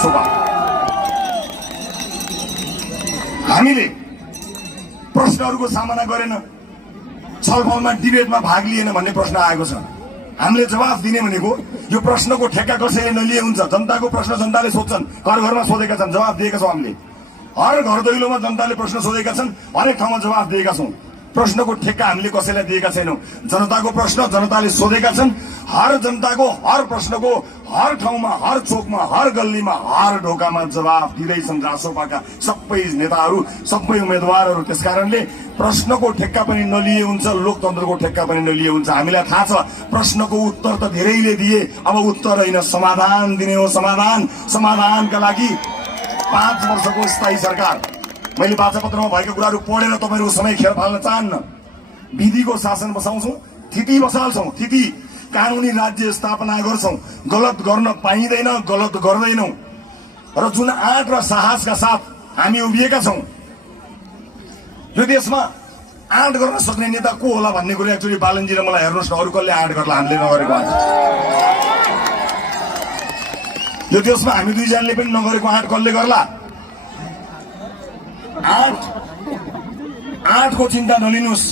रासोपा हामीले प्रश्नहरूको सामना गरेन, छलफलमा डिबेटमा भाग लिएन भन्ने प्रश्न आएको छ। हामीले जवाफ दिने भनेको यो प्रश्नको ठेक्का कसैले नलिए हुन्छ। जनताको प्रश्न जनताले सोध्छन्, घर घरमा सोधेका छन्, जवाफ दिएका छौँ। हामीले हर घर दैलोमा जनताले प्रश्न सोधेका छन्, हरेक ठाउँमा जवाफ दिएका छौँ। प्रश्नको ठेक्का हामीले कसैलाई दिएका छैनौँ। जनताको प्रश्न जनताले सोधेका छन्। हर जनताको हर प्रश्नको हर ठाउँमा, हर चोकमा, हर गल्लीमा, हर ढोकामा जवाफ दिँदैछन् रासोपाका सबै नेताहरू, सबै उम्मेदवारहरू। त्यसकारणले प्रश्नको ठेक्का पनि नलिए हुन्छ, लोकतन्त्रको ठेक्का पनि नलिए हुन्छ। हामीलाई थाहा छ प्रश्नको उत्तर त धेरैले दिए, अब उत्तर होइन समाधान दिने हो। समाधानका लागि 5 वर्षको स्थायी सरकार। मैले वाचापत्रमा भएको कुराहरू पढेर तपाईँहरूको समय खेर फाल्न चाहन्न। विधिको शासन बसाउँछौँ, स्थिति बसाल्छौँ, स्थिति कानुनी राज्य स्थापना गर्छौँ। गलत गर्न पाइँदैन, गलत गर्दैनौँ। र जुन आँट र साहसका साथ हामी उभिएका छौँ, यो देशमा आँट गर्न सक्ने नेता को होला भन्ने कुरा एक्चुअली बालनजी र मलाई हेर्नुहोस् न, अरू कसले आँट गर्ला? हामीले नगरेको आँट। यो देशमा हामी दुईजनाले पनि नगरेको आँट कसले गर्ला? आँटको चिन्ता नलिनुहोस्।